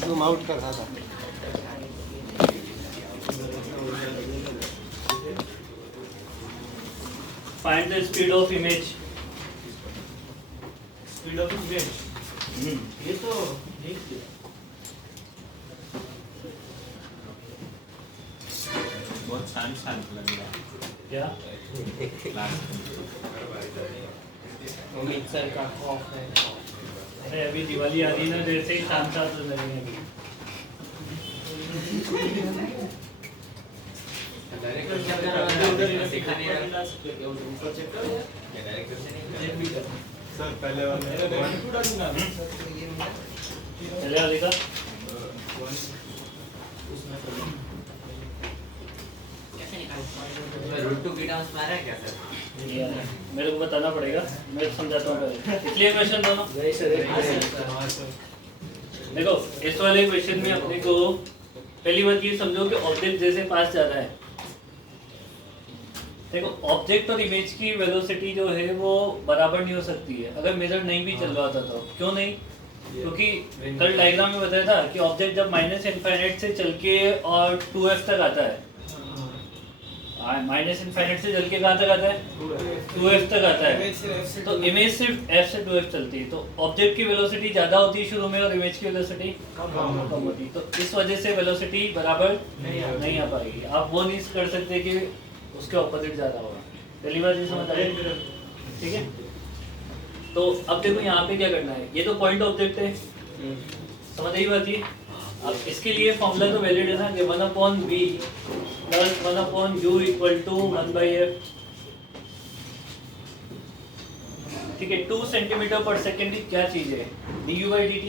Zoom out कर रहा था। Find the speed of image. Speed of image ये तो देख लिया। बहुत शांत लग रहा क्या वो मिक्सर का ऑफ है। अरे अभी दिवाली आ रही है ना, जैसे ही शाम शाम तो लगेंगे अभी। सर पहले वाले चले वाले का रूट टू बीटा उसमें आ रहा है क्या सर? ये है। मेरे को बताना पड़ेगा, मैं समझाता हूँ पहले। इसलिए क्वेश्चन दोनों देखो, इस वाले क्वेश्चन में अपने को पहली बात ये समझो कि ऑब्जेक्ट जैसे पास जा रहा है। देखो, ऑब्जेक्ट और इमेज की वेलोसिटी जो है वो बराबर नहीं हो सकती है अगर मेजर नहीं भी चल रहा था तो। क्यों नहीं? क्योंकि कल डायग्राम में बताया था कि ऑब्जेक्ट जब माइनस इनफाइनाइट से चल के और 2f तक आता है, माइनस इनफाइनाइट से चल के कहाँ तक आता है? 2f तक आता है। तो इमेज सिर्फ f से 2f चलती है, तो ऑब्जेक्ट की वेलोसिटी ज़्यादा होती है शुरू में और इमेज की वेलोसिटी कम होती है। तो इस वजह से वेलोसिटी बराबर नहीं आ पाएगी। आप वो नहीं कर सकते कि उसके ऑपोजिट ज़्यादा होगा। पहली बात ये समझ आए, ठीक है? तो अब देखो यहाँ पे क्या करना है, ये तो पॉइंट ऑब्जेक्ट है, समझ आई बात ये? अब इसके लिए फॉर्मूला तो वैलिड है ना कि 1/v plus 1/u equal to 1/f। ठीक है, 2 सेंटीमीटर पर सेकेंड क्या चीज है? du/dt।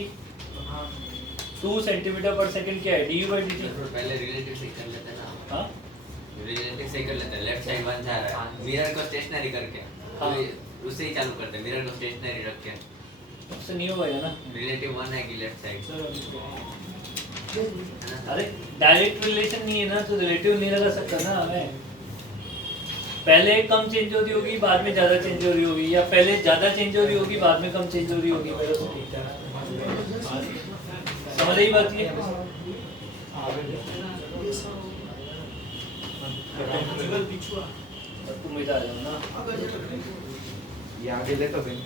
2 सेंटीमीटर पर सेकेंड क्या है? du/dt। पहले रिलेटिव सही कर लेते हैं ना। हाँ, रिलेटिव सही कर लेते हैं। लेफ्ट साइड 1 जा रहा है, मिरर को स्टेशनरी करके हाँ। तो उससे ही चालू करते हैं, मिरर को स्टेशनरी रख के। उससे नहीं होगा ना। रिलेटिव 1 है कि लेफ्ट साइड? अरे डायरेक्ट रिलेशन नहीं है ना, तो रिलेटिव नहीं लगा सकता ना हमें। पहले कम चेंज हो रही होगी, बाद में ज्यादा चेंज हो रही होगी, या पहले ज्यादा चेंज हो रही होगी, बाद में कम चेंज हो रही होगी। समझ आई बात ये? तुम इधर आ जाओ ना। ये आगे देखो फिर।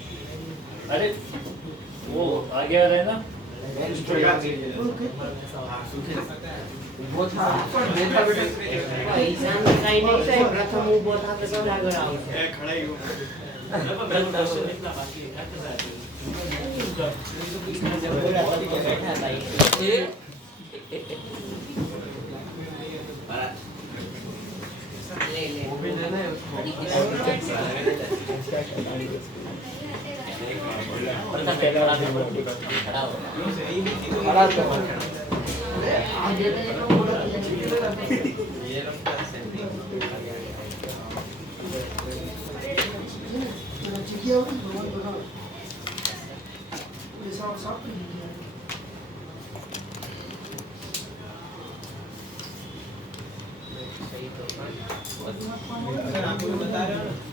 अरे वो आगे आ रहा है ना। वो था देखा बेटा एग्जाम में कहीं नहीं से प्रथम वो था तो सब आगे आओ ए खड़ा ही हूं। क्वेश्चन इतना बाकी है कैसा है ये ले वो भी लेना है उसको।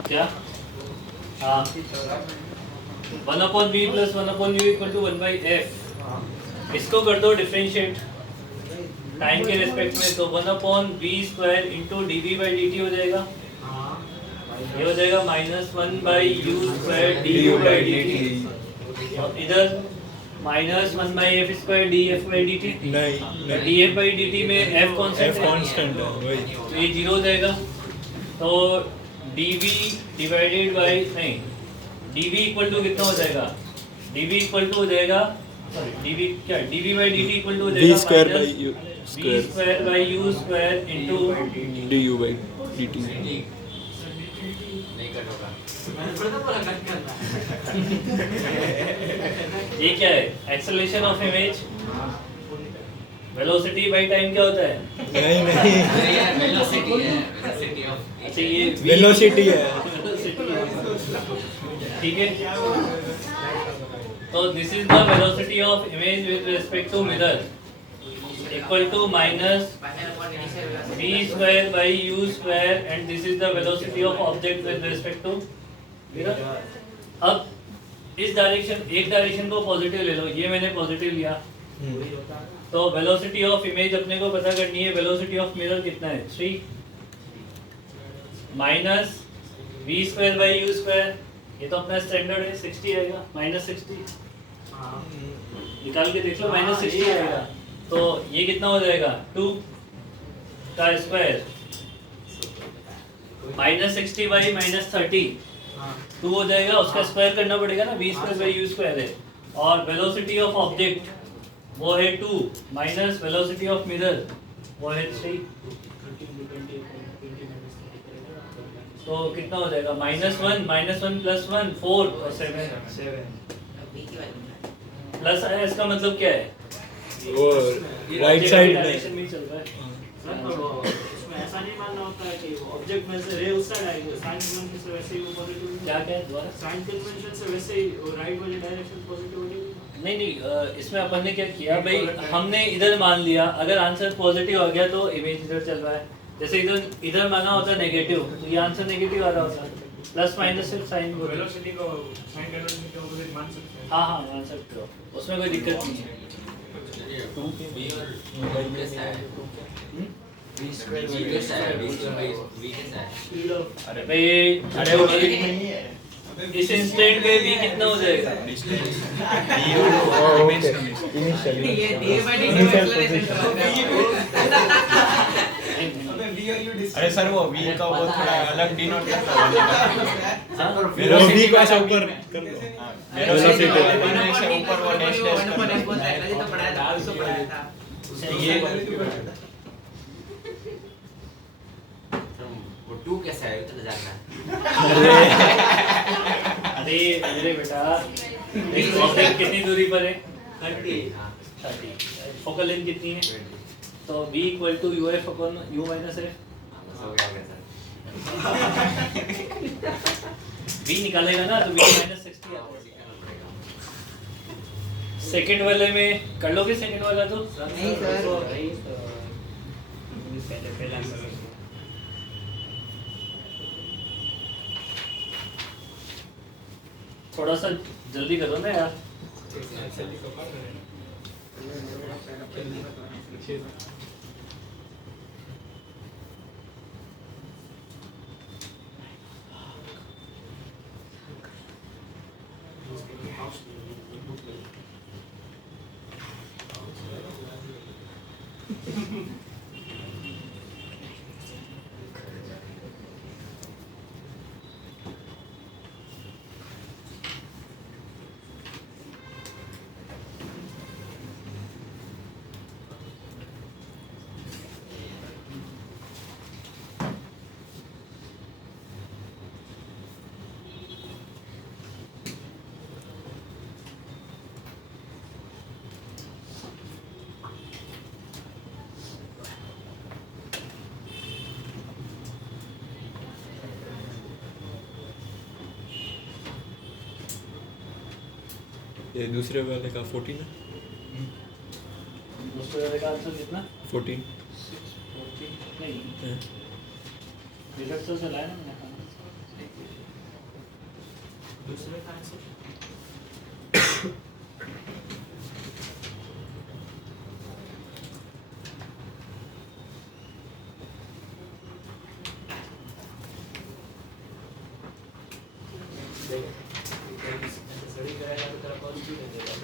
क्या? हाँ, 1/v plus 1/u equal to 1/f। इसको कर दो डिफरेंशिएट टाइम के रेस्पेक्ट में, तो 1/v स्क्वायर इंटू dv/dt हो जाएगा। ये हो जाएगा -1/u स्क्वायर du/dt। और इधर -1/f स्क्वायर df/dt। नहीं df/dt में f कांस्टेंट है वही। तो ये 0 हो जाएगा। तो dv डिवाइडेड बाय नहीं, dv इक्वल टू कितना हो जाएगा? dv इक्वल टू हो जाएगा, सॉरी dv क्या है? dv/dt इक्वल टू हो जाएगा v square by u v square by u square into du/dt। नहीं कट होगा। ये क्या है? Acceleration of image. Velocity by time क्या होता है? नहीं अरे यार वेलोसिटी है, वेलोसिटी ऑफ अच्छा ये वेलोसिटी है। ठीक है, तो this is the velocity of image with respect to mirror equal to -v square by u square and this is the velocity of object with respect to mirror. अब इस direction, एक direction को positive ले लो, ये मैंने positive लिया, तो velocity of image अपने को पता करनी है। वेलोसिटी ऑफ मिरर कितना है 3 minus v square by you square, ये तो अपना स्टैंडर्ड है, 60 आएगा, माइनस 60 निकाल के देख लो, माइनस 60 आएगा। तो ये कितना हो जाएगा 2 का स्क्वायर माइनस 60 बाई माइनस 30 2 हो जाएगा, उसका स्क्वायर करना पड़ेगा ना, V square by you square है। और वेलोसिटी ऑफ ऑब्जेक्ट वो है 2 माइनस वेलोसिटी ऑफ मिरर वो है 3, तो कितना हो जाएगा -1 प्लस 1 4 और 7 प्लस है, इसका मतलब क्या है वो राइट साइड डायरेक्शन में में चल रहा है। इसमें ऐसा नहीं मानना होता है कि ऑब्जेक्ट में से रे उस साइड आएगी, साइन कन्वेंशन से वैसे ही वो पॉजिटिव, क्या क्या है दोबारा? साइन कन्वेंशन से वैसे ही राइट वाली डायरेक्शन पॉजिटिव हो जाएगी। नहीं, इसमें अपन ने क्या किया भाई, हमने इधर मान लिया, अगर आंसर पॉजिटिव आ गया तो इमेज इधर चल रहा है, जैसे इधर माना होता नेगेटिव तो ये आंसर नेगेटिव आ रहा होता, प्लस माइनस सिर्फ साइन को वेलोसिटी को साइन कन्वेंशन के ऑपोजिट मान सकते हैं। हाँ मान सकते हो, उसमें कोई दिक्कत नहीं है। वी और कैसा है? वी कैसा है? वी कैसा है? स्पीड ऑफ अरे भाई, अरे वो इस इंस्टेंट पे भी कितना हो जाएगा? ये डे बाय डे एक्सेलरेशन अरे सर वो वी का वो थोड़ा अलग डिनोट करता है। वेलोसिटी को ऐसा ऊपर कर दो, वेलोसिटी वन से ऊपर वो डैश डैश वन पर बोलता है ना, तो पढ़ाया था, उसको पढ़ाया था। ये वो 2 कैसा है उतना जानना है। अरे मेरे बेटा, ऑब्जेक्ट कितनी दूरी पर है? 30 हाँ 30। फोकल लेंथ कितनी है? तो v equal to U F upon U minus F. हो गया सर। v निकालेगा ना तो v माइनस 60 आता है। सेकंड वाले में कर लोगे, सेकंड वाला तो नहीं सर, थोड़ा सा जल्दी करो ना यार। ये दूसरे वाले का 14 है, दूसरे वाले का आंसर कितना? 14 नहीं, है। रिजल्ट तो चला है ना मैंने। दूसरे का आंसर स्टडी करेगा तो तेरा पॉजिटिव हो जाएगा।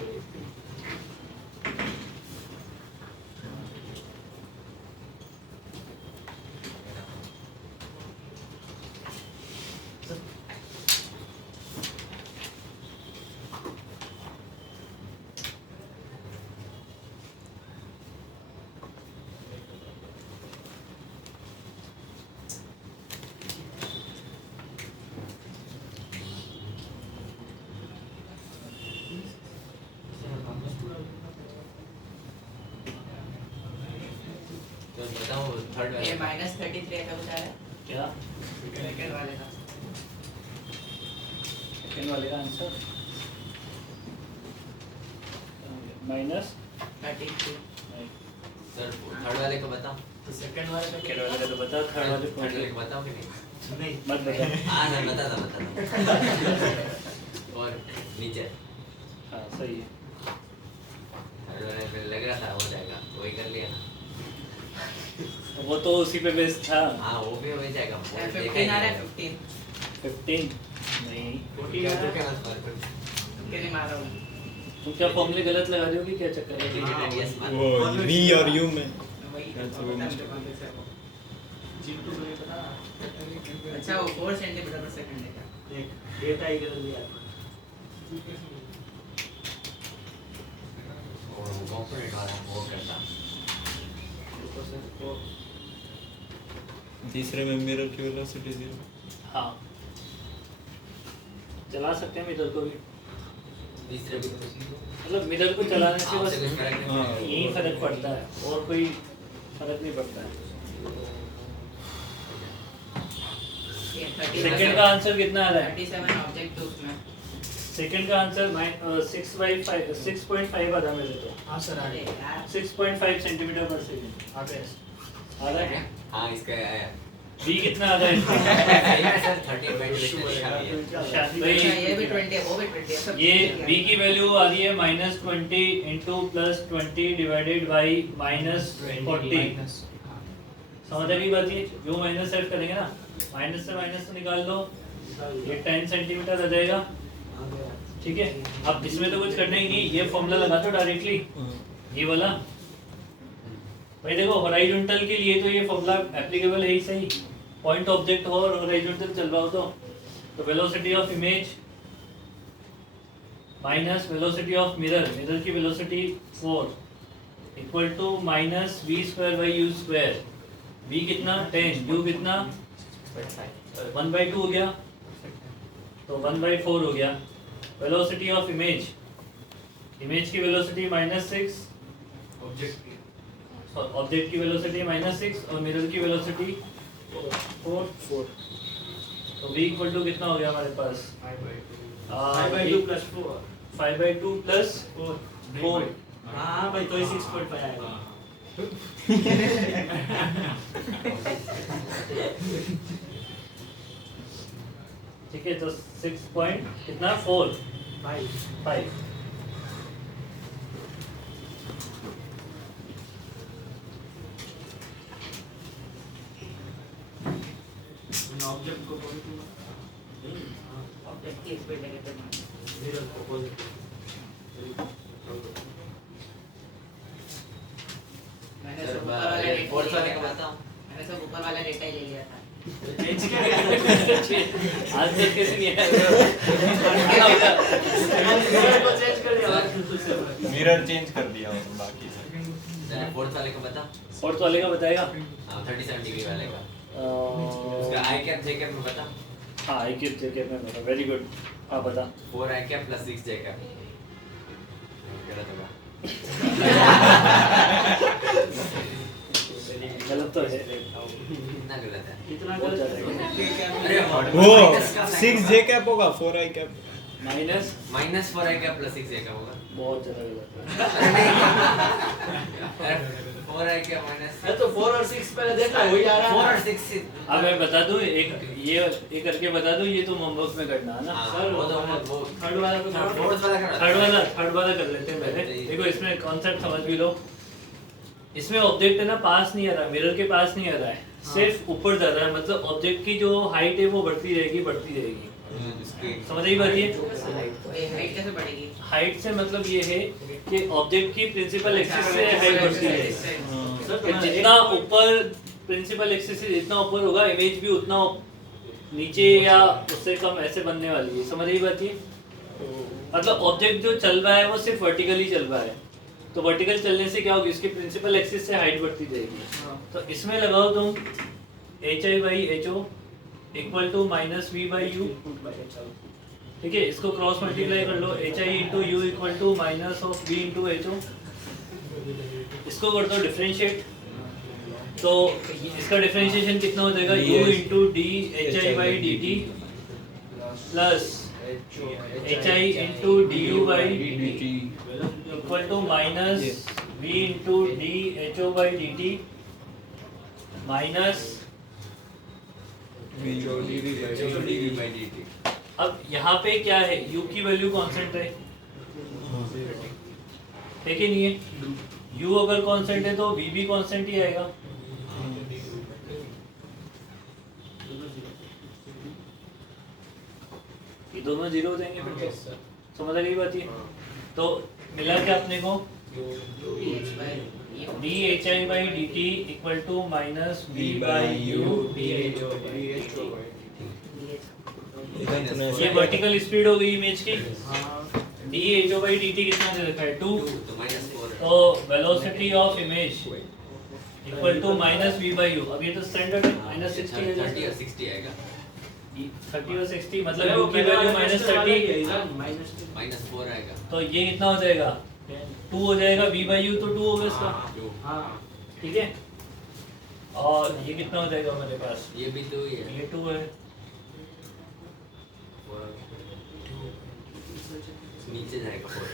तो बताओ थर्ड ये वाला -33 ऐसा कुछ आ रहा है क्या सेकंड वाले का। सेकंड वाले का आंसर माइनस 33 सर थर्ड वाले को बताओ। तो सेकंड वाले का सेकंड वाले का तो बता, थर्ड वाले थर्ड वाले को बताओ कि नहीं? नहीं मत बता। हाँ सर बता दो और नीचे हाँ सही है। थर्ड वाले पे लग रहा था हो जाएगा, वही कर लिया ना। वो तो उसी पे बेस्ड था। हाँ वो भी हो जाएगा। वो देखा ही 15 आ रहा है, नहीं। 15 15 नहीं, 14 क्या आ तो रहा क्या है। नंबर पर? के लिए मार रहा हूँ। तुम क्या फॉर्मूले गलत लगा रहे हो कि क्या चक्कर है? Yes, man. वो मी और यू में वही Cancel हो बता गया। मुझे कौन से चिंटू को नहीं पता। अच्छा वो 4 सेंटीमीटर पर सेकंड है क्या? देख डेटा ही कर लिया। और वो कंपोनेंट वाला वो करता। तीसरे में मिरर की वेलोसिटी 0। हाँ चला सकते हैं मिरर को भी, तीसरे भी मतलब मिरर को चलाने से आपसे बस कुछ फर्क नहीं हाँ। पड़ेगा। यही फर्क पड़ता है और कोई फर्क नहीं पड़ता है। ये सेकंड का आंसर कितना आ रहा है? 37 ऑब्जेक्ट तो उसमें सेकंड का आंसर 6/5 आ रहा है मेरे तो। हाँ सर आ अरे गया। यार 6.5 सेंटीमीटर पर सेकंड आ गया। आ रहा है। हाँ इसका आया। बी कितना आ रहा है? सही है सर 30 मिनट लिखा है। शादी अच्छा ये भाई भी 20 है वो भी 20 है सब ये ठीक है। b की वैल्यू आ रही है -20 इंटू +20 डिवाइडेड बाई -40। समझ आ गई बात? ये जो माइनस सेट करेंगे ना, माइनस से माइनस तो निकाल दो, ये 10 सेंटीमीटर आ जाएगा। ठीक है, अब इसमें तो कुछ करना ही नहीं, ये फॉर्मूला लगा दो डायरेक्टली, ये वाला। भाई देखो हॉरिजॉन्टल के लिए तो ये फॉर्मूला एप्लीकेबल है ही सही, पॉइंट ऑब्जेक्ट हो और हॉरिजॉन्टल चल रहा हो तो velocity of image minus velocity of mirror, mirror की velocity 4 equal to -v²/u²। v कितना 10, u कितना 1/2 हो गया, तो 1/4 हो गया। वेलोसिटी ऑफ इमेज, इमेज की वेलोसिटी -6, ऑब्जेक्ट की वेलोसिटी -6 और मिरर की वेलोसिटी 4। तो v इक्वल टू कितना हो गया हमारे पास? 5/2 + 4 5/2 प्लस 4। हाँ भाई तो ही 6.5 आएगा। ठीक है, तो 6 पॉइंट कितना 4 भाई 5। ऑब्जेक्ट को पॉजिटिव ऑब्जेक्ट की स्पीड नेगेटिव मिरर को पॉजिटिव। मैंने सर सब ऊपर वाला ये डेटा फोर्थ वाले का बताओ। मैंने सब ऊपर वाला डेटा ही ले लिया था। आंसर कैसे नहीं आया? मिरर को चेंज कर दिया। मिरर चेंज कर दिया और बाकी से सर फोर्थ वाले का बताओ। फोर्थ वाले का बताएगा? हाँ 37 डिग्री वाले का। अ, उसका आई कैप जे कैप में बता। हाँ आई कैप जे कैप में बता, वेरी गुड। हाँ बता। 4 आई कैप + 6 जे कैप। गलत होगा। गलत तो है। कितना गलत है? कितना बहुत गलत ज्यादा है? अरे वो 6 जे कैप होगा, 4 आई कैप। माइनस -4 आई कैप + 6 जे कैप होगा। बहुत ज्यादा गलत है। 4 आई कैप माइनस अरे तो 4 और 6 पहले देखा वही आ रहा 4 है। और 6 अब मैं बता दूं, एक ये करके बता दूं, ये तुम होमवर्क में करना है ना। सर वो तो वो थर्ड वाला को फोर्थ वाला का थर्ड वाला कर लेते हैं पहले। देखो इसमें कॉन्सेप्ट समझ भी लो। इसमें ऑब्जेक्ट है ना पास नहीं आ रहा, मिरर के पास नहीं आ रहा है, सिर्फ ऊपर जा रहा है, मतलब ऑब्जेक्ट की जो हाइट है वो बढ़ती रहेगी। समझ आई बात? ये तो ये हाइट कैसे बढ़ेगी? हाइट से मतलब ये है कि ऑब्जेक्ट की प्रिंसिपल एक्सिस से हाइट बढ़ती है। कि जितना ऊपर प्रिंसिपल एक्सिस से जितना ऊपर होगा, इमेज भी उतना नीचे या उससे कम ऐसे बनने वाली है। समझ आई बात? ये मतलब ऑब्जेक्ट जो चल रहा है वो सिर्फ वर्टिकली चल रहा है, तो वर्टिकल चलने से क्या होगी, इसकी प्रिंसिपल एक्सिस से हाइट बढ़ती जाएगी। तो इसमें लगाओ तुम HI/HO इक्वल टू -V/U। ठीक है, इसको क्रॉस मल्टीप्लाई कर लो, HI/U इक्वल टू -V/HO। इसको कर दो डिफरेंशिएट, तो इसका डिफरेंशिएशन कितना हो जाएगा? U × dHI/dt plus HI × DU/dt equal to -V × dHO/dt minus dV/dt। अब यहाँ पे क्या है, u की वैल्यू कांस्टेंट है कि नहीं है? u अगर कांस्टेंट है तो v भी कांस्टेंट ही आएगा। ये दोनों जीरो हो जाएंगे फिर तो, समझ आ गई बात ये? तो मिला क्या अपने को, dhi/dt equal to minus v/u ये वर्टिकल स्पीड हो गई इमेज की। dho/dt कितना दे रखा है, 2, तो -4 तो velocity of image equal to minus v/u। अब ये तो स्टैंडर्ड है, माइनस 60 है, 30 और 60 आएगा, 30 और 60 मतलब u की वैल्यू माइनस 30, -4 आएगा। तो ये कितना हो जाएगा, 2 हो जाएगा, v/u तो 2 होगा इसका, ठीक है। और ये कितना हो जाएगा हमारे पास, ये भी 2 ही है, ये 2 है, नीचे जाएगा 4।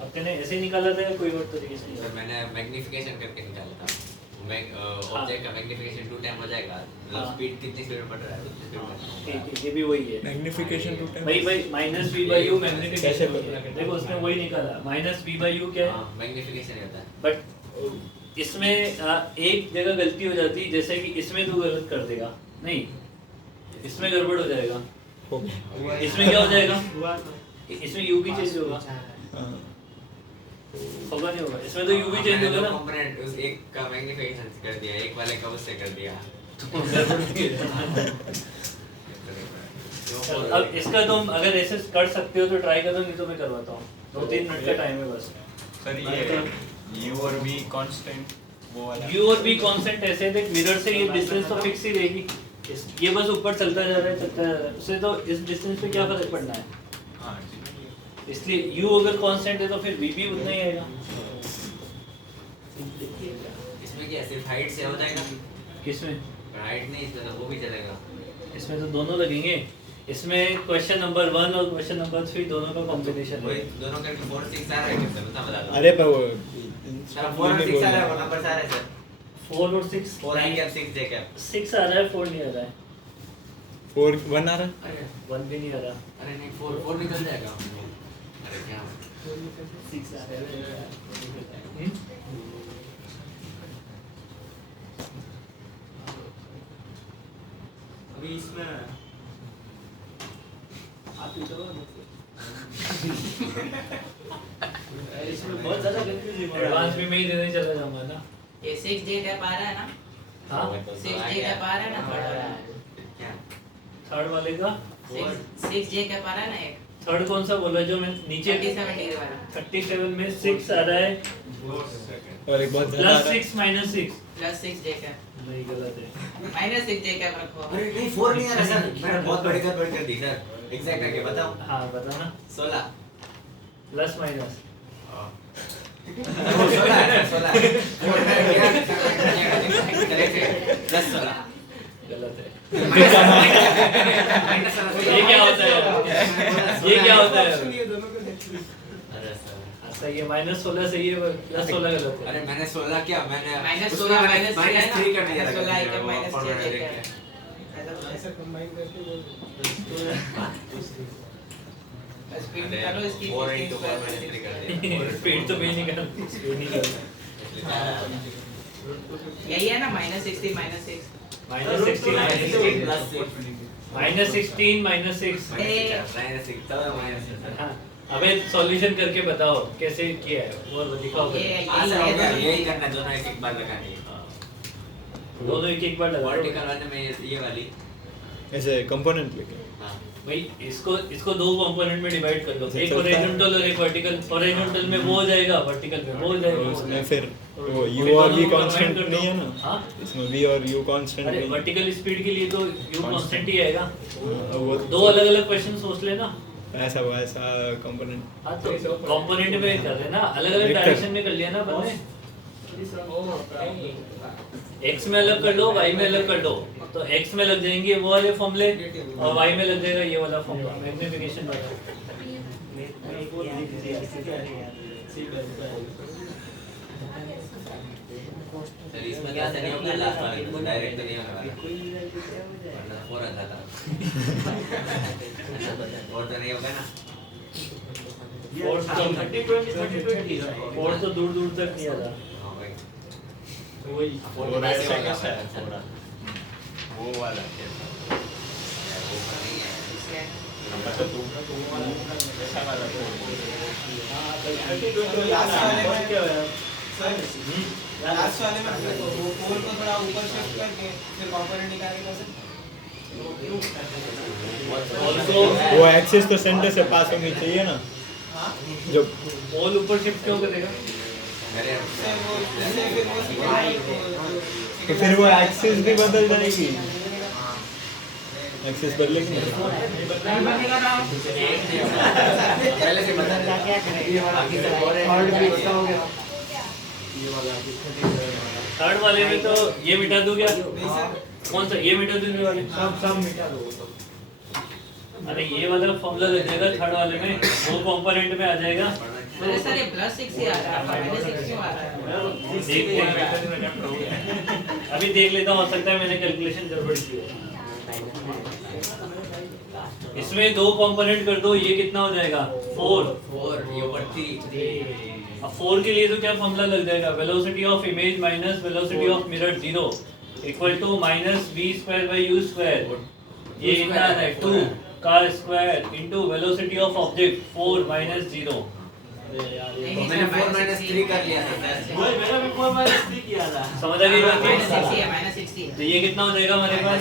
अब मैंने ऐसे ही निकाला था या कोई और तरीके से सर निकाला? मैंने मैग्नीफिकेशन करके निकाला था, ऑब्जेक्ट का मैग्नीफिकेशन 2 टाइम हो जाएगा, मतलब हाँ। स्पीड कितनी स्पीड में बढ़ रहा है उतनी स्पीड में। ठीक है, ये भी वही है मैग्निफिकेशन 2 टाइम भाई माइनस v/u कैसे मैग्नीफिकेशन करना है? देखो उसने वही निकाला, माइनस v/u क्या है, हाँ, मैग्नीफिकेशन होता है। बट इसमें एक जगह गलती हो जाती है, जैसे कि इसमें तू गलत कर देगा, नहीं इसमें गड़बड़ हो जाएगा, इसमें क्या हो जाएगा, इसमें u भी चेंज होगा, होगा नहीं होगा, इसमें तो u भी चेंज होगा ना, कंपोनेंट उस एक का मैग्नीफिकेशन कर दिया, एक वाले का उससे कर दिया। तो अब इसका तुम अगर ऐसे कर सकते हो तो ट्राई करो, नहीं तो मैं करवाता हूँ, 2-3 मिनट का टाइम है बस। सर ये u और v कांस्टेंट वो वाला u और v कांस्टेंट ऐसे देख, मिरर से ये डिस्टेंस तो फिक्स ही रहेगी, ये बस ऊपर चलता जा रहा है, चलता जा रहा है, उससे तो इस डिस्टेंस पे क्या फर्क पड़ना है, हाँ जी। इसलिए u अगर कांस्टेंट है तो फिर v भी उतना ही आएगा। इसमें क्या सिर्फ हाइट से हो जाएगा, किसमें, हाइट नहीं इसमें तो वो भी चलेगा। इसमें तो दोनों लगेंगे, इसमें क्वेश्चन नंबर 1 और क्वेश्चन नंबर 3 दोनों का कॉम्बिनेशन वही है। दोनों करके 4 6 आ रहा है कितना बता दो। अरे पर वो सर 4 और 6 आ रहा है, वो नंबर आ रहा है सर, 4 और 6 4 आई कैप 6 जे कैप। 6 आ रहा है, 4 नहीं आ रहा है, 4 1 आ रहा है। अरे 1 भी नहीं आ रहा, अरे नहीं 4 निकल जाएगा। अरे क्या 6 आ रहा है। अभी इसमें आप ही चलो इसमें बहुत ज्यादा कंफ्यूजन हो रहा एडवांस है। भी मैं ही देने चला जाऊंगा ना। ये 6j कैप आ रहा है ना, हाँ 6j कैप आ रहा है ना, थर्ड वाला क्या थर्ड वाले का 6j कैप आ रहा है ना, एक थर्ड कौन सा बोला जो मैं नीचे 37 डिग्री वाला, 37 में 6 आ रहा है, और एक बहुत ज्यादा आ प्लस रहा है। 6 माइनस 6, प्लस 6j कैप, नहीं गलत है, माइनस 6j कैप रखो। अरे नहीं 4 नहीं आ रहा सर, मैंने बहुत बढ़कर दी सर, एग्जैक्ट आके बताओ। हाँ बता ना, 16 प्लस माइनस 16 है 16 प्लस 16 गलत है। माइनस ये क्या होता है, ये क्या होता है, अरे सर सही है, -16 सही है, प्लस 16 गलत है। अरे मैंने 16 क्या मैंने माइनस उसमें 16 मैंने माइनस -3 कर दिया 16 था का माइनस 6j कैप, स्पीड निकालो इसकी, 4 into 4 minus 3 कर दिया। स्पीड तो भी निकाल, स्पीड निकाल, यही है ना, -16 -6 -16 -16 हाँ, अबे सॉल्यूशन करके बताओ कैसे किया है और दिखाओ ये फिर। यही करना, दोनों एक बार लगानी। दोनों एक बार लगा वर्टिकल वाले में ये वाली, ऐसे कंपोनेंट लेके हाँ भाई इसको दो कंपोनेंट में डिवाइड कर दो, एक चलता है। हॉरिजॉन्टल और एक वर्टिकल, हॉरिजॉन्टल में वो हो जाएगा, वर्टिकल में वो हो जाएगा, उसमें फिर वो फिर u और दोनों v को कांस्टेंट combine कर नहीं है दो। ना, हाँ इसमें v और u कांस्टेंट अरे नहीं है। वर्टिकल स्पीड के लिए तो u कांस्टेंट ही आएगा। हाँ, वो दो अलग अलग क्वेश्चन सोच लेना। ऐसा वैसा कंपोनेंट हाँ तो कंपोनेंट में कर लेना, अलग अलग लिख कर। डायरेक्शन में कर लिया ना अपन ने, x में अलग कर लो, y में अलग कर दो, तो x में लग जाएंगे वो वाले फॉर्मूले और y में लग जाएगा ये वाला फॉर्मूला, मैग्निफिकेशन वाला। सर इसमें क्या नहीं होगा लास्ट वाले में डायरेक्ट तो नहीं होने वाला वरना फोर आता था और तो नहीं होगा ना फोर्थ तो 30-20 फोर्थ तो दूर दूर तक नहीं आता। हाँ भाई वही फोर और कैसे ऐसा होगा कैसा है थोड़ा वो वाला वो नहीं है मतलब तुम ऐसा वाला लास्ट वाले में क्या है लास्ट वाले में वो पोल को थोड़ा ऊपर शिफ्ट करके फिर कंपोनेंट निकाल के कैसे वो एक्सिस तो सेंटर से पास होनी चाहिए ना, हाँ जो पोल ऊपर शिफ्ट क्यों करेगा? मेरे उससे वो उससे फिर वो तो फिर वो एक्सिस भी बदल जाएगी, एक्सिस बदलेगी नहीं। पहले से बता दे क्या करेंगे बाकी सब और है थर्ड भी इसका हो गया। थर्ड वाले में तो ये मिटा दूं क्या? नहीं सर कौन सा ये मिटा दूं वाले? सब मिटा दो अरे ये वाला फॉर्मूला लग जाएगा थर्ड वाले में, वो कंपोनेंट में आ जाएगा। अरे सर ये +6 ही आ रहा है, -6 क्यों आ रहा है? देखते हैं अभी देख लेता हूं, हो सकता है मैंने कैलकुलेशन गड़बड़ की हो। इसमें दो कंपोनेंट कर दो, ये कितना हो जाएगा 4। फोर ये ऊपर 3 अब 4 के लिए तो क्या फॉर्मूला लग जाएगा, velocity of image minus velocity of mirror 0 equal to -v²/u²। ये कितना आता है 2 का square into velocity of object 4 - 0। मैंने 4 - 3 कर लिया था वही मेरा भी 4-3 किया था समझ आ गई बात? -6 है -6 तो ये कितना हो जाएगा हमारे पास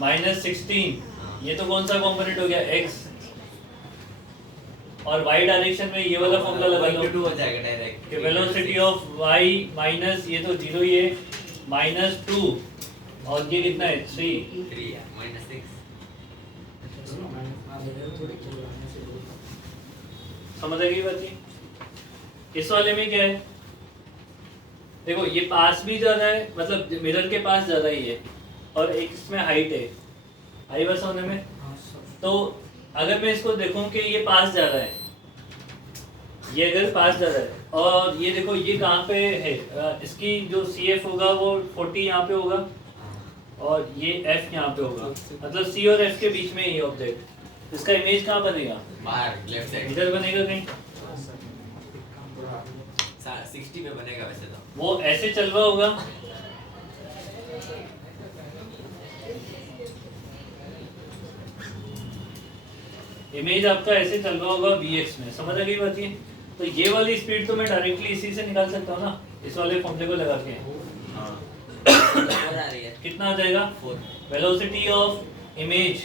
-16। ये तो कौन सा कंपोनेंट हो गया x, और y डायरेक्शन में ये वाला फॉर्मूला लगा लो 2 हो जाएगा डायरेक्ट कि वेलोसिटी ऑफ y माइनस ये तो 0 ही है -2 और ये कितना है 3। 3 -6 समझ आ गई बात? ये इस वाले में क्या है, देखो ये पास भी ज्यादा है, मतलब मिरर के पास ज्यादा ही है, और एक इसमें हाइट है, आई बस होने में। तो अगर मैं इसको देखूं कि ये पास ज्यादा है, ये अगर पास ज्यादा है, और ये देखो ये कहाँ पे है, इसकी जो CF होगा वो 40 यहाँ पे होगा, और ये F यहाँ पे होगा, मतलब C और F के बीच में ये ऑब्जेक्ट, इसका इमेज कहाँ बनेगा? बाहर लेफ्ट साइड इधर बनेगा कहीं, 60 पे बनेगा वैसे तो वो ऐसे चल रहा होगा, इमेज आपका ऐसे चल रहा होगा Vx में। समझ आ गई बात? ये तो ये वाली स्पीड तो मैं डायरेक्टली इसी से निकाल सकता हूँ ना, इस वाले फॉर्मूले को लगा के। और आ रही है कितना आ जाएगा? 4 velocity of image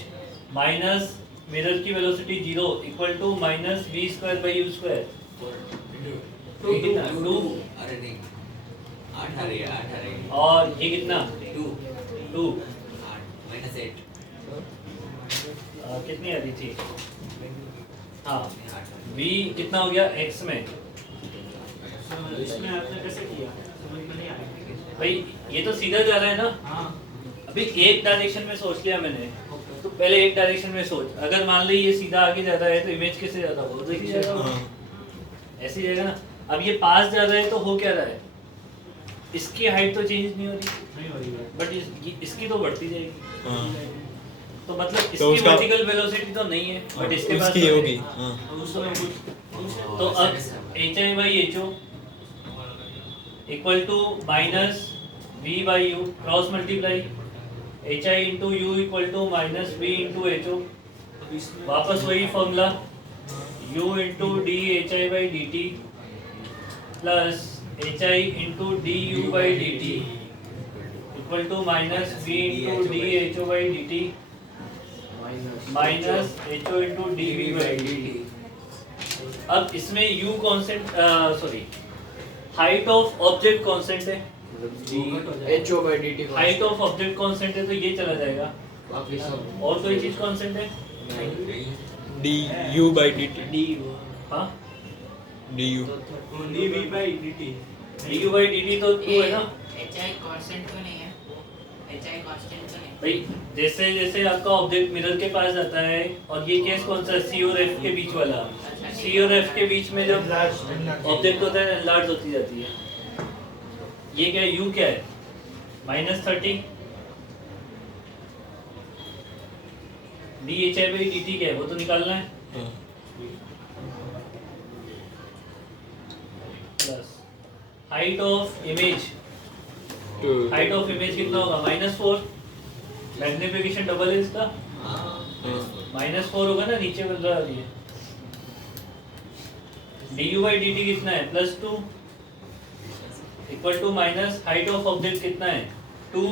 minus mirror की वेलोसिटी 0 इक्वल टू -v²/u²। 2 2 अरे नहीं 8 आ रही है 8 आ रही है और ये कितना 2 2 8 -8 कितनी आ रही थी? हाँ 8 v कितना हो गया x में? इसमें आपने कैसे किया समझ में नहीं आया भाई ये तो सीधा जा रहा है ना, हाँ अभी एक डायरेक्शन में सोच लिया मैंने, तो पहले एक डायरेक्शन में सोच, अगर मान ली ये सीधा आगे जा रहा है तो इमेज कैसे जाता होगा? देखिए जाएगा वो। ऐसे ही जाएगा ना। अब ये पास जा रहा है तो हो क्या रहा है, इसकी हाइट तो चेंज नहीं हो रही, नहीं हो रही है बट इसकी तो बढ़ती जाएगी, हाँ, तो मतलब इसकी तो उसका- वर्टिकल वेलोसिटी तो नहीं है, बट इसके पास उसकी तो है। होगी। हाँ, उसमें कुछ तो अब hi/ho equal to -v/u cross multiply hi into u equal to -v into ho, वापस वही formula u into d/hi/dt plus hi into du/dt equal to -v into d/ho/dt minus ho into dv/dt। अब इसमें u constant, sorry height of object constant है, HO/dt height of object constant है, तो ये चला जाएगा। बाकी सब और कोई चीज कांस्टेंट है? du/dt हाँ du dv/dt du/dt तो 2 है ना HI कांस्टेंट तो नहीं है, HI कांस्टेंट तो नहीं। भाई, जैसे जैसे आपका ऑब्जेक्ट मिरर के पास जाता है, और ये केस कौन सा, C और F के बीच वाला, C और F के बीच में जब ऑब्जेक्ट होता है एनलार्ज होती जाती है, ये क्या है, u क्या है, -30 dhi/dt क्या है वो तो निकालना है, plus height of image, height of image कितना होगा -4, मैग्निफिकेशन डबल है इसका, -4 होगा ना, नीचे बदल रहा है, du/dt कितना है +2 equal to minus height of object कितना है 2,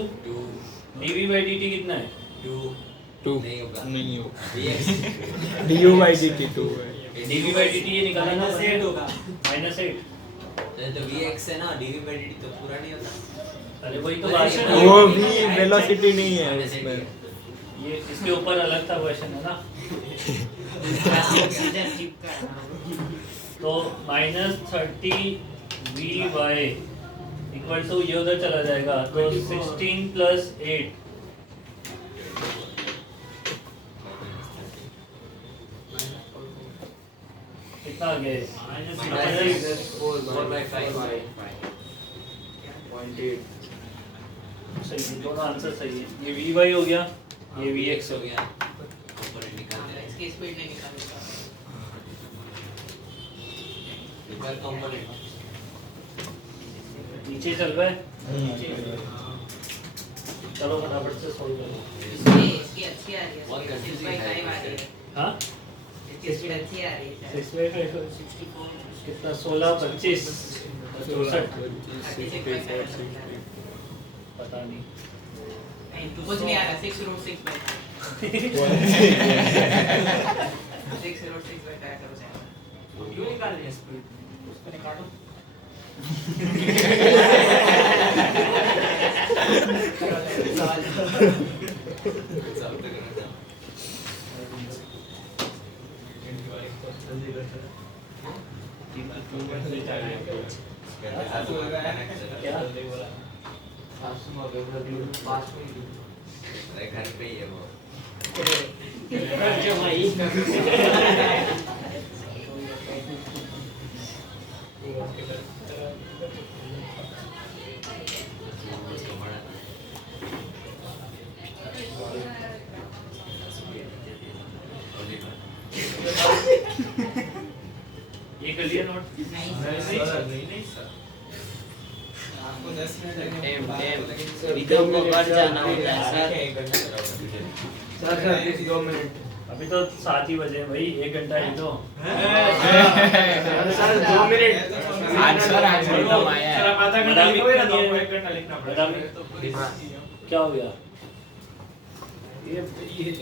dv/dt कितना है 2 नहीं होगा नहीं हो Vx du/dt 2 है dv/dt ये निकालना ना -8 होगा। -8, तो Vx है ना dv/dt तो पूरा नहीं होता अरे वही तो बात है ना, वो भी वेलोसिटी नहीं है उसमें ये इसके ऊपर अलग था क्वेश्चन है ना, सीधा चिपका है। तो -30 vy इक्वल टू ये उधर चला जाएगा तो 16 + 8 कितना आ गया ये? सही है, दोनों आंसर सही है, ये vy हो गया, ये vx हो गया। कंपोनेंट निकालना है इसकी स्पीड नहीं निकालूंगा। इक्वल कंपोनेंट नीचे चल रहा है, चलो फटाफट से सॉल्व करो। इसकी अच्छी आ रही है। बहुत confusing 65 है। आ रही है। हाँ इसकी स्पीड अच्छी आ रही है। 64 कितना 16 25 64 पता नहीं नहीं कुछ नहीं आ रहा 6/6 by 6/6 by 5 करो से। क्यों निकाल रही है स्पीड? उसको निकालो। सॉल्व करना था क्या अरे घर पे ही है वो उसको बड़ा ये कर लिया नोट? नहीं सर। आपको 10 मिनट लगेंगे टेम, बात टेम। को लेकिन विदो को घर जाना होता है सर। एक घंटा चलाओगे सर 2 मिनट अभी तो 7 ही बजे हैं भाई, 1 घंटा ही तो। सर 2 मिनट आंसर एकदम आया सर है आप आधा घंटा लिखोगे ना तो आपको 1 घंटा लिखना पड़ेगा। क्या हो गया? ये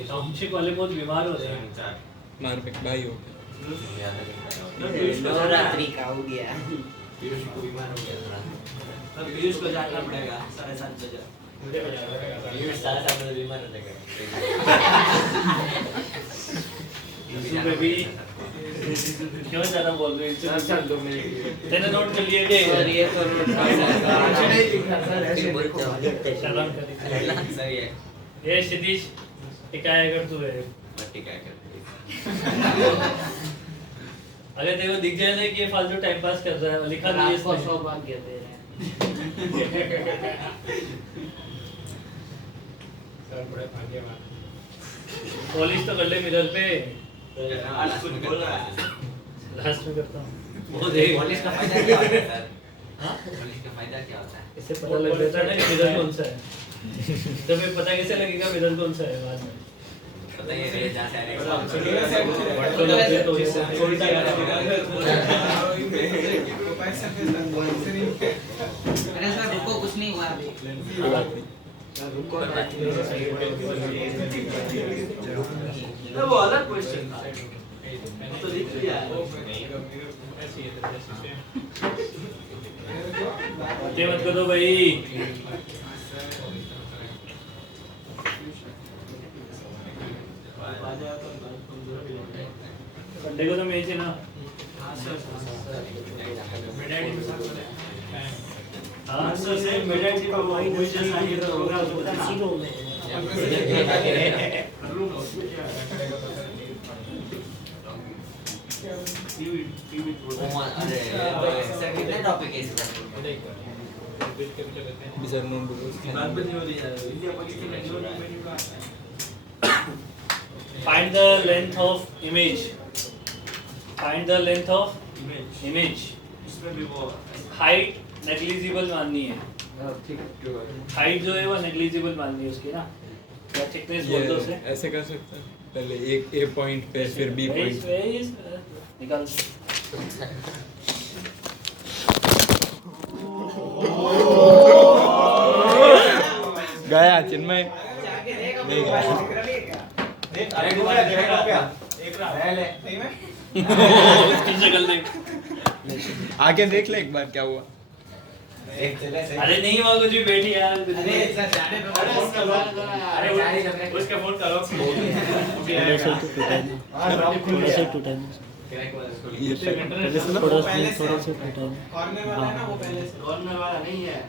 टाउनशिप वाले बहुत बीमार हो रहे हैं। मार पे भाई हो नवरात्रि का हो गया। पीयूष को बीमार हो गया थोड़ा तब पीयूष को जाना पड़ेगा 7:30 बजे। पीयूष 7:30 बजे बीमार हो जाएगा सुबह भी क्यों ज्यादा बोल रहे हो? सर 2 मिनट तेने नोट कर लिए थे और ये तो नहीं लिखना सर ऐसे शर्म कर। सही है ये क्षितिज टिकाया कर तू है, मट्टी क्या करते अगर तेरे को दिख जाए ना कि ये फालतू टाइम पास कर रहा है, लिखा नहीं आपको इसने। सौभाग्य दे रहे हैं। सर बड़े भाग्यवान पॉलिश तो कर ले मिरर पे, आज कुछ बोल रहा है लास्ट में करता हूँ। वो पॉलिश देख का फायदा क्या होता है सर हाँ? पॉलिश का फायदा क्या होता है इससे पता लग जाता है ना कि मिरर कौन सा है। तो फिर पता कैसे लगेगा मिरर कौन सा है बाद में? बताइए मेरे जहाँ से आ रहे तो लोग ये तो इससे थोड़ी सी याद अरे सर रुको कुछ नहीं हुआ अभी। रुको वो अलग क्वेश्चन था। वो तो लिख लिया है। बातें मत करो भाई। संडे को तो मैच है ना। हाँ सर से मेडिटेट का वही क्वेश्चन आगे तो होगा तो अरे सर कितने टॉपिक है इस बार बिजर notebook Find the length of image. Find the length of image. इसमें भी वो Height negligible माननी है. ठीक Height जो है वो negligible माननी है उसकी ना. या thickness बोल दो उसे. ऐसे कर सकते हैं पहले एक ए पॉइंट पे फिर बी पॉइंट निकाल. गया चिन्मय नहीं गया सही में उसकी शक्ल देख. आगे देख ले एक बार क्या हुआ अरे नहीं हुआ कुछ भी बैठी यार. अरे सर जाने दो उसका फोन करो ये पहले से कॉर्नर वाला है ना वो पहले से कॉर्नर वाला नहीं है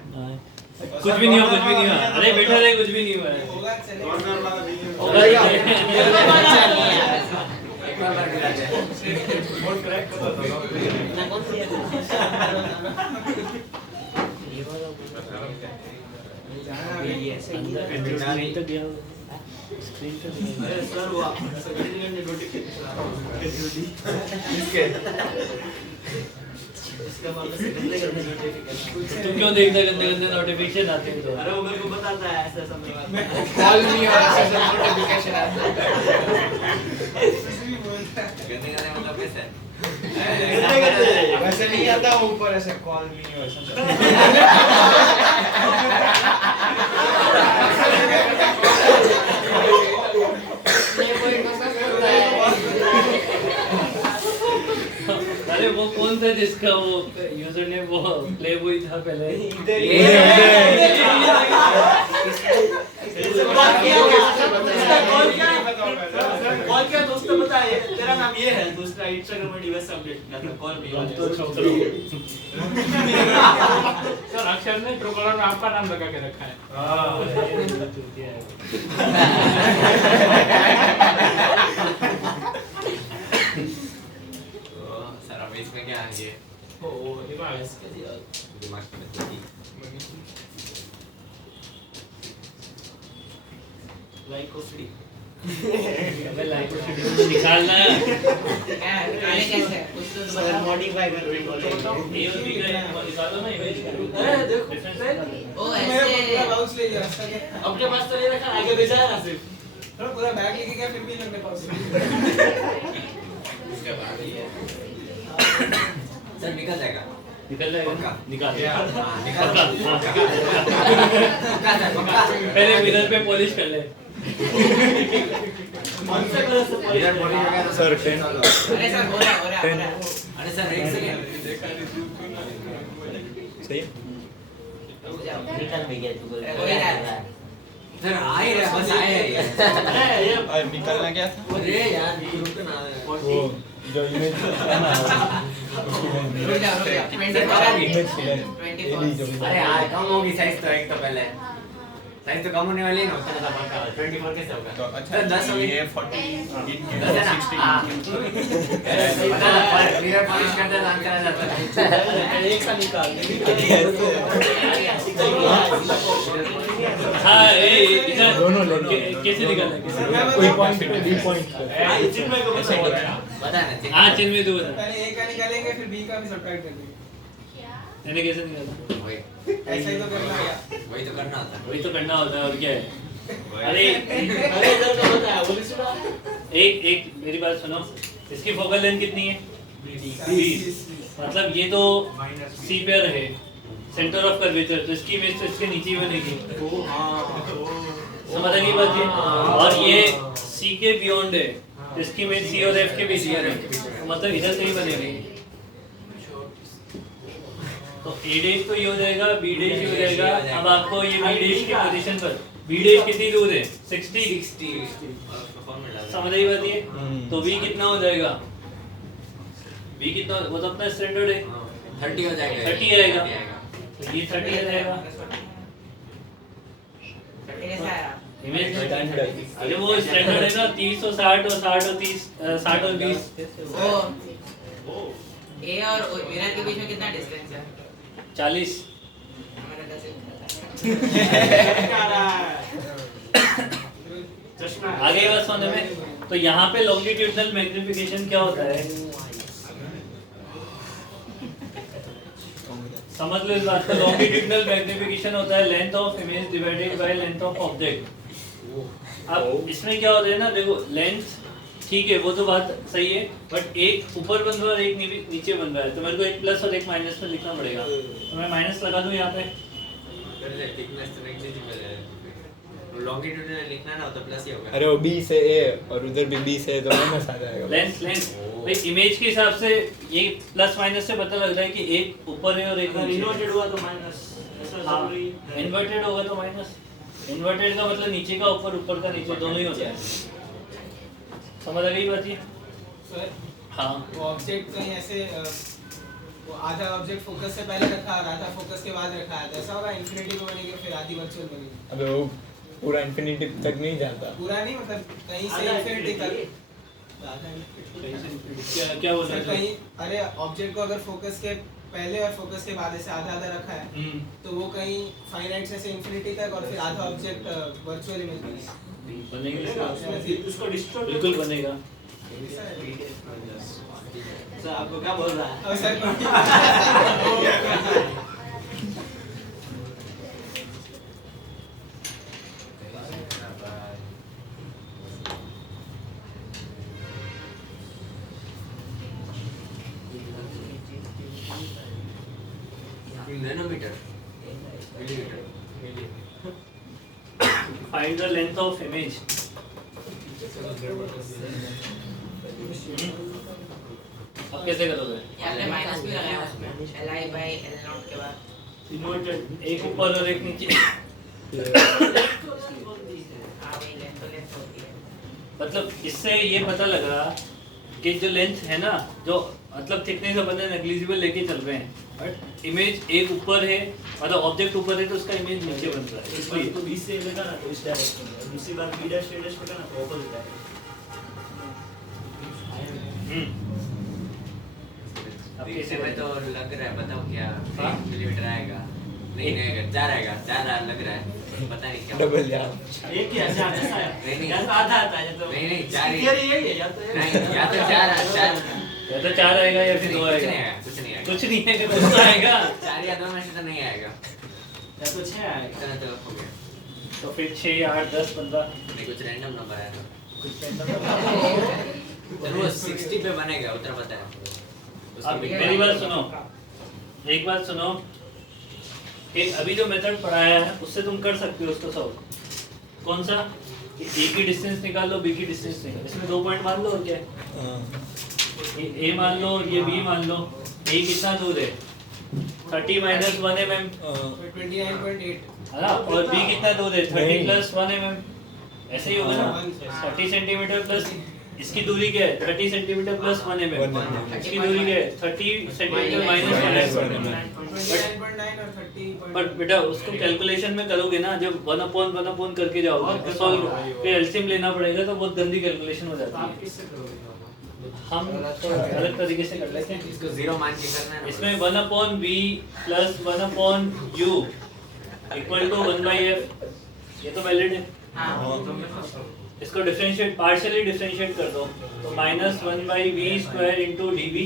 कुछ भी नहीं हुआ कुछ भी नहीं हुआ. अरे बैठा रहे कुछ भी नहीं हुआ है. होगा चलेगा कॉर्नर वाला नहीं है होगा ही. फोन क्रैक कर दो अरे सर वो इसका मतलब तुम क्यों देखते गंदे गंदे नोटिफिकेशन आते हैं तो. अरे वो मेरे को बताता है ऐसा समय कॉल नहीं हो रहा है नोटिफिकेशन आता है गंदे गंदे मतलब कैसे वैसे नहीं आता ऊपर ऐसे कॉल नहीं हो ऐसा अरे वो कौन था जिसका वो यूजर ने वो प्ले बॉय था पहले. कॉल किया दोस्त तो बता ये तेरा नाम ये है दूसरा इंस्टाग्राम में डिवाइस अपडेट किया था कॉल भी सर अक्षर ने ट्रूकॉलर में आपका नाम लगा के रखा है. सर अब इसमें क्या आएंगे दिमाग में लाइक कोसड़ी अबे लाइक निकालना है. निकाले कैसे कुछ तो बता. मॉडिफाई कर रही ये और भी निकालो ना इमेज. अरे देखो ओ मेरा पूरा ऐसे बाउंस ले गया उसका क्या अपने पास तो ये रखा आगे भेजा है ना सिर्फ थोड़ा पूरा बैग लेके गया फिर भी लगने पास इसके बाद ये सर निकल जाएगा निकल जाएगा. निकाल. निकल पहले मिरर पे पॉलिश कर ले. कौन से कलर से इधर बॉडी वगैरह सर 10 अरे सर हो रहा अरे सर एक सेकंड सही है निकल भी गया तू बोल रहा है. सर आ ही रहा बस आए अरे ये और निकलना क्या था अरे यार रुक ना वो जो इमेज है ना रुक जा 24 इमेज अरे यार कम होगी साइज तो एक तो पहले साइज तो कम होने वाली है ना उतना सा पक्का 24 कैसे होगा तो अच्छा सर 10 होगी ये 40 क्लियर पॉलिश करते हैं आंसर आ जाता है एक का निकाल हाँ इधर दोनों ले लो. कैसे निकालना है कैसे. कोई पॉइंट पे बी पॉइंट पे चिन्मय को बता पता है ना हाँ चिन्ह में तू बता. पहले ए का निकालेंगे फिर बी का भी सब्ट्रैक्ट कर देंगे मैंने कैसे निकाला. वही ऐसा ही तो करना है वही तो करना होता है वही तो करना होता है और क्या है. अरे अरे इधर का बताया बोली सुना एक मेरी बात सुनो. इसकी फोकल लेंथ कितनी है 20. मतलब ये तो सी पे रहे सेंटर ऑफ कर्वेचर तो इसकी इमेज तो इसके नीचे ही बनेगी. समझ आ गई बात ये. और ये सी के बियॉन्ड है तो इसकी इमेज सी और एफ के बीच में है तो मतलब इधर से ही बनेगी. तो ए डैश तो ये हो जाएगा बी डैश ये हो जाएगा. अब आपको ये बी डैश की पोजीशन पर बी डैश कितनी दूर है 60. समझ आई बात ये. तो बी कितना हो जाएगा बी कितना वो तो अपना स्टैंडर्ड है 30 हो जाएगा 30 आएगा. तो ये 30 आ जाएगा इमेज. अरे वो स्टैंडर्ड है ना 30 और 60 और 60 और 30 60 और 20. ए और मिरर के बीच में कितना डिस्टेंस है 40. हमारा 10 क्या रहा है चश्मा आगे बस होने में तो यहाँ पे लॉन्गिट्यूडनल मैग्निफिकेशन क्या होता है समझ लो इस बात को। लॉन्गिट्यूडनल मैग्निफिकेशन होता है length of image divided by length of object. अब इसमें क्या होता है ना, देखो लेंथ ठीक है वो तो बात सही है, बट एक ऊपर बन रहा है और एक नीचे बन रहा है, तो मेरे को एक प्लस और एक माइनस में लिखना पड़ेगा। तो मैं माइनस लगा दूं यहाँ पे, थिकनेस तो नेग्लिजिबल है, लॉन्गिट्यूडनल लिखना ना तो प्लस ही होगा। अरे वो बी से ए और उधर भी बी से तो माइनस आ जाएगा। लेंथ भाई इमेज के हिसाब से ये प्लस माइनस से पता लग रहा है कि एक ऊपर है और एक अगर नीचे इन्वर्टेड हुआ तो माइनस, ऐसा जरूरी है। इन्वर्टेड होगा तो माइनस। इन्वर्टेड का मतलब नीचे का ऊपर, ऊपर का नीचे, दोनों ही होता है। समझ आ गई बात ये? सर हाँ वो ऑब्जेक्ट कहीं ऐसे वो आधा ऑब्जेक्ट फोकस से पहले रखा और आधा फोकस के बाद रखा है, तो ऐसा होगा इन्फिनिटी में बनेगी फिर आधी वर्चुअल बनेगी। अबे वो पूरा इंफिनिटी तक नहीं जाता। पूरा नहीं मतलब कहीं से आधा इन्फिनिटी तक infinity। आधा infinity। क्या बोल सर रहे कहीं अरे ऑब्जेक्ट को अगर फोकस के पहले और फोकस के बाद ऐसे आधा आधा रखा है थे? तो वो कहीं फाइनाइट से इंफिनिटी तक और फिर आधा ऑब्जेक्ट वर्चुअली मिल जाएगा। बनेगा उसको डिस्टोर्ट बिल्कुल बनेगा। सर आपको क्या बोल रहा है? और sir nanometre millimetre find the length of image. अब कैसे करोगे? आपने माइनस भी लगाया उसमें li by l नॉट के बाद इन्वर्टेड एक ऊपर और एक नीचे। हाँ वही लेंथ तो लेंथ होती है। मतलब इससे ये पता लगा कि जो लेंथ है ना, जो मतलब थिकनेस अपन ने नेग्लिजिबल लेके चल रहे हैं, बट इमेज एक ऊपर है, मतलब ऑब्जेक्ट ऊपर है तो उसका इमेज नीचे बन रहा है। इस बार तो बी से लगा ना तो इस डायरेक्शन में, दूसरी बार बी डैश ए डैश लगा ना तो ऑपोजिट डायरेक्शन। अब देखने कैसे में तो लग रहा है, बताओ क्या हाँ? मिलीमीटर आएगा? नहीं आएगा, 4 आएगा, 4 लग रहा है, पता नहीं क्या डबल यार। एक ही ऐसा ऐसा है नहीं। या तो आधा आता है या तो नहीं, 4 ही थियरी यही है, या तो नहीं, या तो 4 या तो 4 आएगा या फिर 2 कुछ नहीं आएगा। आएगा, कुछ नहीं आएगा, कुछ नहीं है कि 2 आएगा। 4 या 2 में से तो नहीं आएगा, या तो 6 आएगा। इतना तो हो गया। तो फिर 6, 8, 10, 15 नहीं, कुछ रैंडम नंबर आएगा, कुछ चलो वो 60 पे बनेगा, उतना पता है। अब मेरी बात सुनो, एक बात सुनो कि अभी जो मेथड पढ़ाया है उससे तुम कर सकते हो उसको सॉल्व। कौन सा? ए की डिस्टेंस निकाल लो, बी की डिस्टेंस निकाल, इसमें 2 पॉइंट मान लो और क्या है? ए मान लो और ये बी मान लो। ए कितना दूर है? 30 माइनस 1 mm 29.8 है ना, और बी कितना दूर है? 30 प्लस 1 mm, ऐसे ही होगा ना। 30 सेंटीमीटर प्लस इसकी दूरी क्या है? 30 सेंटीमीटर प्लस 1 mm, इसकी दूरी क्या है? 30 सेंटीमीटर माइनस 1 mm। 29.9 और 30. पर बेटा उसको कैलकुलेशन में करोगे ना, जब 1/1 करके जाओगे सॉल्व पे एलसीएम लेना पड़ेगा तो बहुत गंदी कैलकुलेशन हो जाती है। हम तो अलग तरीके से कर लेते हैं। इसको 0 मान के करना है ना। इसमें 1/v plus 1/u equal to 1/f, ये तो वैलिड है। इसको डिफरेंशिएट, पार्शियली डिफरेंशिएट कर दो तो -1/v² into dv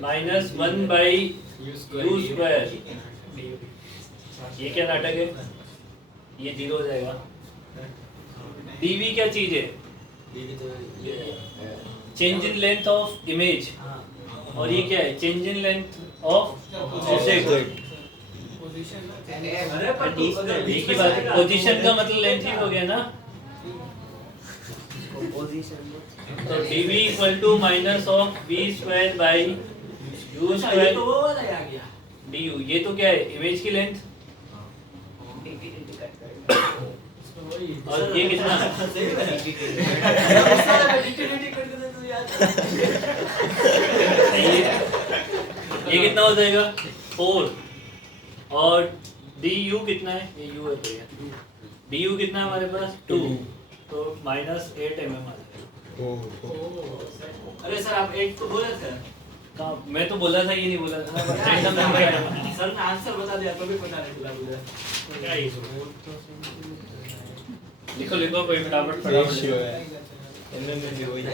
minus 1/u²। ये क्या नाटक है? ये 0 हो जाएगा। dv क्या चीज है? Change in length of image, और ये क्या है? Change in length of object. Position अरे पर एक ही बात है, पोजीशन का मतलब लेंथ ही हो गया ना। तो dv equal to minus of v² by u² ये तो वो वाला ही आ गया। du। ये तो क्या है? इमेज की लेंथ। और ये कितना? ये कितना हो जाएगा? 4। और du कितना है? ये u है भैया। du कितना है हमारे पास? 2। तो -8 mm आ जाएगा। अरे सर आप 8 तो बोले थे। मैं तो बोला था, ये नहीं बोला था रैंडम नंबर आया। सर ने आंसर बता दिया तो भी पता नहीं चला मुझे क्या ही लिखो लिखो कोई फटाफट रेशियो फटाफट। है एमएम में भी वही है।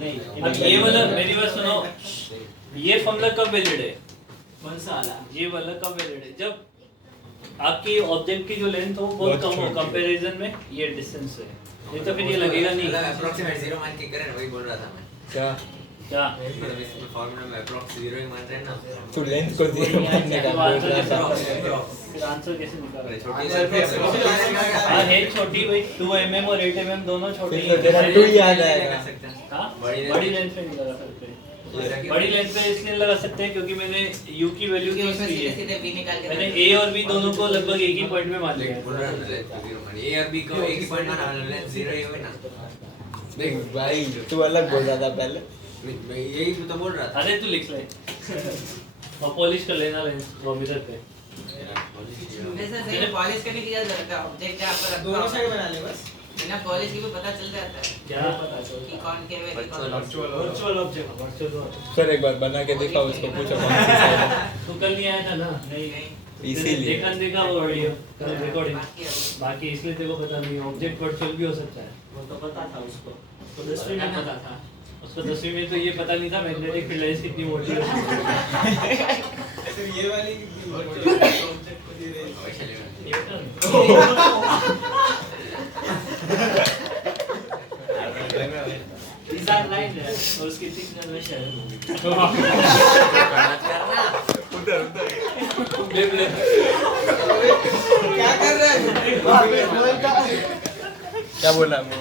नहीं अब ये वाला मेरी बात सुनो, ये फॉर्मूला कब वैलिड है? कौन सा वाला ये वाला कब वैलिड है? जब आपकी ऑब्जेक्ट की जो लेंथ हो बहुत कम हो कंपैरिजन में ये डिस्टेंस है, नहीं तो फिर ये लगेगा नहीं। अप्रोक्सीमेट 0 मान के करे ना, वही बोल रहा था मैं। क्या क्या मतलब इसमें फार्मूला में अप्रोक्स 0 ही मान रहे हैं ना। तू लेंथ को 0 मानने का बोल रहा था। फिर आंसर कैसे निकाला? छोटी सी हाँ है छोटी भाई, 2 mm और 8 mm दोनों छोटी फिर तो तेरा 2 ही आ जाएगा। हाँ बड़ी लेंथ पे नहीं लगा सकते। बड़ी लेंथ पे इसलिए लगा सकते हैं क्योंकि मैंने u की वैल्यू की उसमें दी सीधे है, सीधे v निकाल के मैंने a और b दोनों को लगभग एक ही पॉइंट में मान लिया बोल रहा है। था 0 मान, ए और बी को एक ही पॉइंट माना, लेंथ 0 ही हुई ना। देख भाई तू अलग बोल रहा था पहले। मैं यही तो बोल रहा था। अरे तू लिख ले और पॉलिश कर लेना लेंस कंप्यूटर पे। जैसे सही पॉलिश करने की जरूरत है, ऑब्जेक्ट जहाँ पर रखा दोनों हो साइड बना ले बस। बिना पॉलिश के भी पता चल जाता है क्या पता चल कि कौन के है कौन वर्चुअल ऑब्जेक्ट सर एक बार बना के दिखा उसको, पूछो कौन सी साइड है। तू कल नहीं आया था ना? नहीं इसीलिए देखा वो ऑडियो कल रिकॉर्डिंग। बाकी है बाकी इसलिए तेरे को पता नहीं, ऑब्जेक्ट वर्चुअल भी हो सकता है। वो तो पता था उसको, तो 10वीं में पता था। उसको 10वीं में तो ये पता नहीं था मैग्नेटिक फील्ड लाइंस कितनी मोटी होती है। सिर्फ ये वाली ऑब्जेक्ट को दे रहे डिजाइन लाइन है और उसकी थिकनेस है। क्या कर रहे हैं? क्या बोला वो?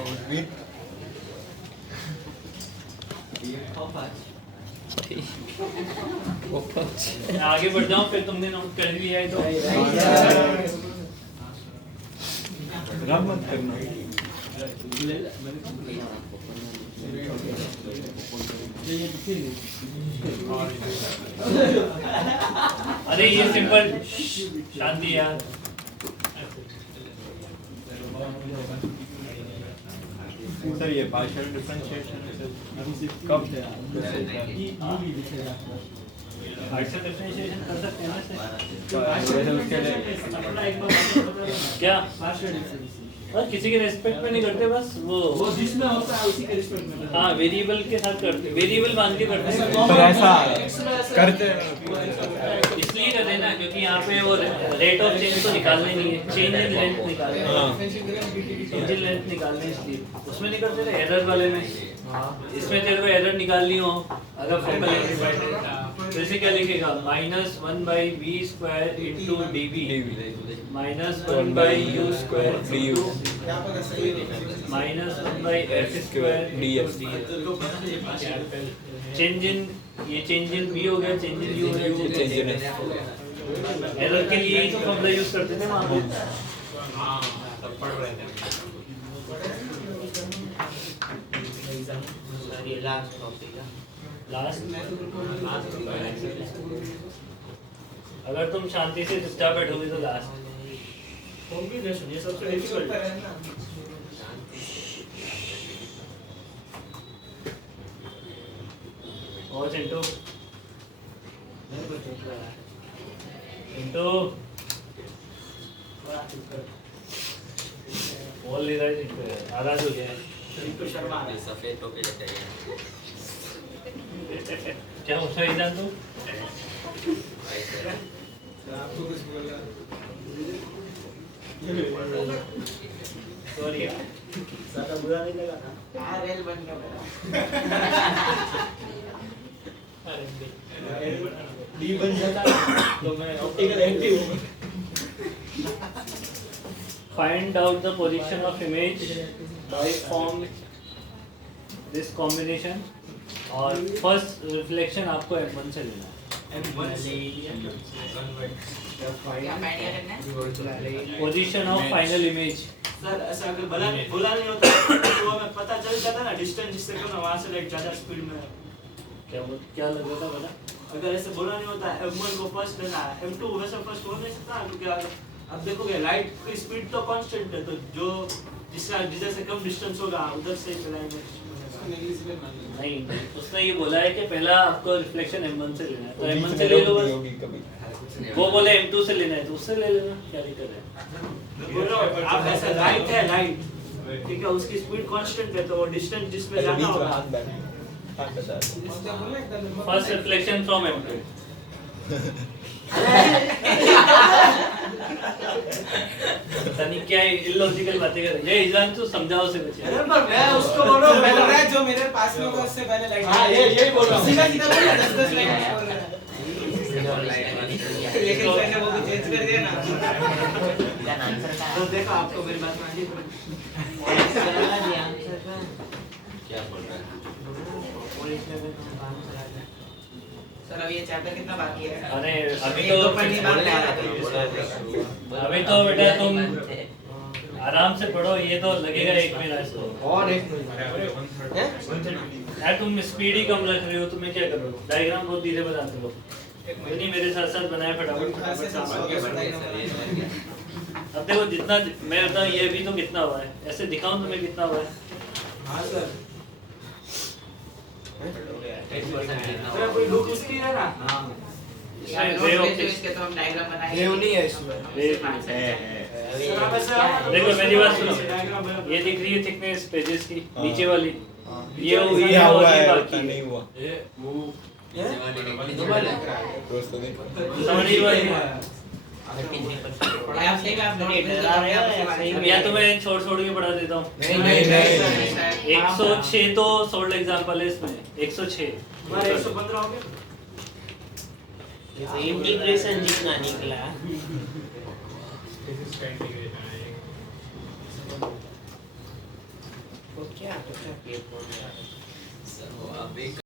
आगे बढ़ जाऊं फिर तुमने नोट कर लिया है तो रब मत करना। अरे ये सिंपल शांति यार। सर ये पार्शियल डिफरेंशिएशन कब पार्शियल डिफरेंशिएशन कर सकते हैं ना इससे? वैसे उसके लिए अपना एक बार क्या पार्शियल डिफरेंस और किसी के रेस्पेक्ट में नहीं करते, बस वो जिसमें होता है उसी के रिस्पेक्ट में। हाँ वेरिएबल के साथ करते, वेरिएबल मान के करते हैं। पर ऐसा करते इसलिए करते हैं ना क्योंकि यहाँ पे वो रेट ऑफ चेंज तो निकालने नहीं है, चेंज इन लेंथ निकालने हैं, चेंज इन लेंथ निकालने हैं, इसलिए उसमें नहीं करते थे एरर वाले में। इसमें तेरे को एरर निकालनी हो अगर फोकल लेंथ जैसे क्या लिखेगा -1/v² into dv -1/u² into -1/f² df। Change in ये चेंज इन v हो गया, चेंज इन u है, चेंज इन एरर के लिए ही तो फॉर्मूला यूज करते थे वहां पे। ये लास्ट टॉपिक है लास्ट अगर तुम शांति से चुपचाप बैठोगे तो लास्ट कॉम्बिनेशन ये सबसे डिफिकल्ट है। और चिंटू चिंटू बोल नहीं रहा है चिंटू यार, आधा हो गया है। चिंटू शर्मा है। सफेद टोपी चाहिए। क्या पूछ रहा है ईजान तू? आपको कुछ बोला सॉरी यार, ज्यादा बुरा नहीं लगा ना। रेल बन गया डी बन जाता तो मैं ऑप्टिकल एक्टिव हूँ। find out the position of image by form this combination और first reflection आपको M1 से लेना है। क्या आइडिया करना है position of final image. Sir ऐसा अगर बोला नहीं होता तो हमें पता चल जाता ना डिस्टेंस जिससे कम है वहाँ से लाइक ज़्यादा स्पीड में। क्या लग रहा था बता? अगर ऐसे बोला नहीं होता M1 को फर्स्ट लेना है, M2 वैसे फर्स्ट हो नहीं सकता क्योंकि अब देखोगे लाइट की स्पीड तो कांस्टेंट है, तो जो जिससे से कम डिस्टेंस होगा उधर से चलाएंगे। उसको नेग्लिजिबल मान लो। नहीं, उसने ये बोला है कि पहला आपको रिफ्लेक्शन M1 से लेना है, तो बीच M1 में से ले लो रोक दी बस। होगी कभी। वो बोले M2 से लेना है तो उससे ले लेना, क्या दिक्कत है? बोल रहा हूँ, आप ऐसा लाइट है लाइट, ठीक है, उसकी स्पीड कांस्टेंट है, तो वो डिस्टेंस जिसमें ऐसे जाना बीच में होगा हाथ बैठ हाथ बचा दो। इसलिए बोला एकदम फर्स्ट रिफ्लेक्शन फ्रॉम M2। पता नहीं क्या इलॉजिकल बातें कर रहे हैं। ये इजान तो समझाओ से बचे। अरे पर मैं उसको बोल रहा हूँ, बोल रहा है जो मेरे पास में होगा उससे पहले लाइट। हाँ, यही बोल रहा हूँ। सीधा सीधा बोल रहा है, 10-10 लाइट बोल रहा है। लेकिन मैंने वो भी चेंज कर दिया ना। आंसर का तो देखो आपको मेरी बात मानी क्या बोल रहा है? सर अभी ये चैप्टर कितना बाकी है? अरे अभी एक दो तो पन्ने बाकी है। अभी तो बेटा तुम आराम से पढ़ो, ये तो लगेगा 1 महीना इसको। और एक मिनट यार तुम स्पीड ही कम रख रहे हो, तुम्हें क्या करो? डायग्राम बहुत धीरे बनाते हो। तो नहीं मेरे साथ साथ बनाए फटाफट। अब देखो जितना मैं बताऊँ ये भी तो कितना हुआ है, ऐसे दिखाऊं तुम्हें कितना हुआ है। हाँ सर, 10% जितना अरे कोई लुक उसकी है ना। इसमें रे ऑप्टिक्स इसके तो हम डायग्राम बनाएंगे। रेव नहीं है इसमें। सर आप ऐसे आओ ना, देखो मेरी बात सुनो, डायग्राम बना। ये दिख रही है थिकनेस पेजेस की हाँ। नीचे वाली, हाँ। ये हुई क्या है हुआ और ये है बाकी पता है। नहीं हुआ। नीचे वाली डबल है। दोस्त तो देखो। समझी वाली पढ़ाई आप सही आप नोट डरा रहे हो या सही अब या तो मैं छोड़ छोड़ के पढ़ा देता हूँ। नहीं 106 तो सोल्ड एग्जांपल है इसमें, 106। हमारे 115 हो गए। इंटीग्रेशन जितना निकला तो क्या पेपर में सर वो अभी